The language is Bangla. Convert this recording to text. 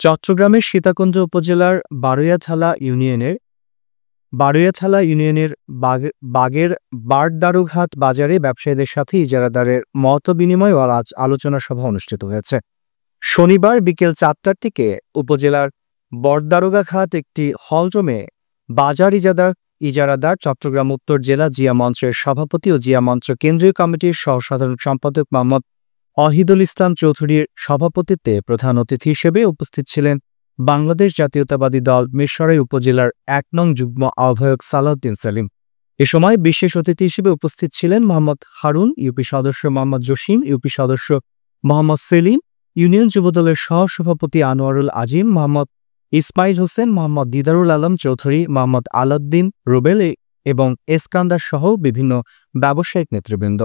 চট্টগ্রামের সীতাকুণ্ড উপজেলার বারৈয়াছালা ইউনিয়নের বাগের বারদারুঘাট বাজারে ব্যবসায়ীদের সাথে ইজারাদারের মতবিনিময় ও আলোচনা সভা অনুষ্ঠিত হয়েছে। শনিবার বিকেল ৪টার দিকে উপজেলার বরদারোগাঘাট একটি হলরুমে বাজার ইজারাদার চট্টগ্রাম উত্তর জেলা জিয়া মঞ্চের সভাপতি ও জিয়া মঞ্চ কেন্দ্রীয় কমিটির সহসাধারণ সম্পাদক মোহাম্মদ অহিদুল ইসলাম চৌধুরীর সভাপতিত্বে প্রধান অতিথি হিসেবে উপস্থিত ছিলেন বাংলাদেশ জাতীয়তাবাদী দল মিরসরাই উপজেলার ১ নং যুগ্ম আহ্বায়ক সালাউদ্দিন সেলিম। এ সময় বিশেষ অতিথি হিসেবে উপস্থিত ছিলেন মোহাম্মদ হারুন, ইউপি সদস্য মোহাম্মদ জসিম, ইউপি সদস্য মোহাম্মদ সেলিম, ইউনিয়ন যুবদলের সহসভাপতি আনোয়ারুল আজিম, মোহাম্মদ ইসমাইল হোসেন, মোহাম্মদ দিদারুল আলম চৌধুরী, মোহাম্মদ আলাউদ্দিন রুবেল এবং এসকান্দার সহ বিভিন্ন ব্যবসায়িক নেতৃবৃন্দ।